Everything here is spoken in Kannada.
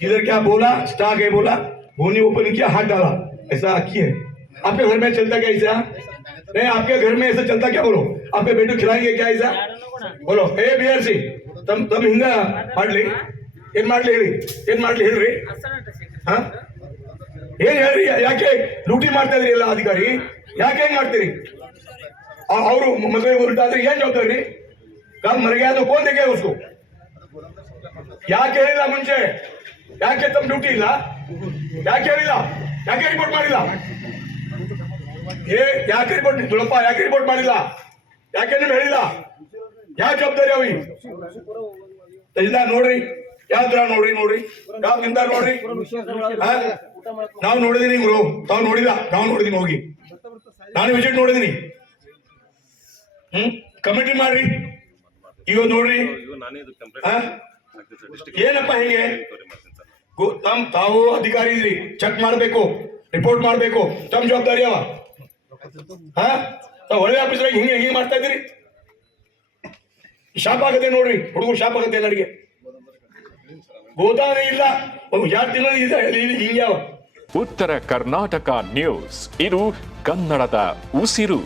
इधर क्या बोला, स्टॉक है बोला, भूनी ओपन किया, हाथ डाला, ऐसा किए। आपके घर में चलता क्या ऐसा? नहीं, आपके घर में ऐसा चलता क्या? बोलो, आपके बेटे खिलाएंगे क्या ऐसा? बोलो, ए बियर सी तम ಹಿಂಗ ಮಾಡ್ಲಿ, ಏನ್ ಮಾಡ್ಲಿ ಹೇಳಿ, ಏನ್ ಮಾಡ್ಲಿ ಹೇಳ್ರಿ? ಹಾ, ಏನ್ ಹೇಳ್ರಿ? ಯಾಕೆ ಲೂಟಿ ಮಾಡ್ತಾ ಇದ್ರಿ ಎಲ್ಲ ಅಧಿಕಾರಿ? ಯಾಕೆ ಹೆಂಗ್ ಮಾಡ್ತೀರಿ? ಅವರು ಮದುವೆ ಉಲ್ಟಾದ್ರೆ ಏನ್ ಜವಾಬ್ದಾರಿ? ಕಾಲ್ ಮರ गया तो कौन देखेगा उसको? ಯಾಕೆ ಹೇಳಿಲ್ಲ ಮುಂಚೆ? ಯಾಕೆ ತಮ್ಮ ಡ್ಯೂಟಿ ಇಲ್ಲ? ಯಾಕೆ ಹೇಳಿಲ್ಲ? ಯಾಕೆ ರಿಪೋರ್ಟ್ ಮಾಡಿಲ್ಲ? ಯಾಕೆ ರಿಪೋರ್ಟ್ ದುಳಪ್ಪ ಯಾಕೆ ರಿಪೋರ್ಟ್ ಮಾಡಿಲ್ಲ? ಯಾಕೆ ನೀವು ಹೇಳಿಲ್ಲ? ಯಾವ ಜವಾಬ್ದಾರಿ ಅವಿ? ತಹಸೀಲ್ದಾರ್ ನೋಡ್ರಿ, ಯಾವ್ದ್ರ ನೋಡ್ರಿ ಯಾವ ನಿಂದ ನೋಡ್ರಿ. ನಾವು ನೋಡಿದೀನಿ ಗುರು, ತಾವು ನೋಡಿಲ್ಲ, ನಾವು ನೋಡಿದೀನಿ ಹೋಗಿ, ನಾನು ವಿಸಿಟ್ ನೋಡಿದೀನಿ. ಕಮಿಟಿ ಮಾಡ್ರಿ, ಈಗ ನೋಡ್ರಿ. ಏನಪ್ಪ ಹೇಗೆ ತಾವು ಅಧಿಕಾರಿ ಇದ್ರಿ, ಚೆಕ್ ಮಾಡ್ಬೇಕು, ರಿಪೋರ್ಟ್ ಮಾಡ್ಬೇಕು, ತಮ್ಮ ಜವಾಬ್ದಾರಿ ಅವ. ಒಳ್ಳೆ ಆಫೀಸರ್ ಹಿಂಗೆ ಹಿಂಗೆ ಮಾಡ್ತಾ ಇದ್ದೀರಿ, ಶಾಪ್ ಆಗತ್ತೆ ನೋಡ್ರಿ, ಹುಡುಗರು ಶಾಪ್ ಆಗತ್ತೆ ಎಲ್ಲರಿಗೆ. ಗೋದಾವರಿ ಇಲ್ಲ, ಯಾರು ತಿನ್ನೋದು ಹಿಂಗೆ ಅವ. ಉತ್ತರ ಕರ್ನಾಟಕ ನ್ಯೂಸ್, ಇದು ಕನ್ನಡದ ಉಸಿರು.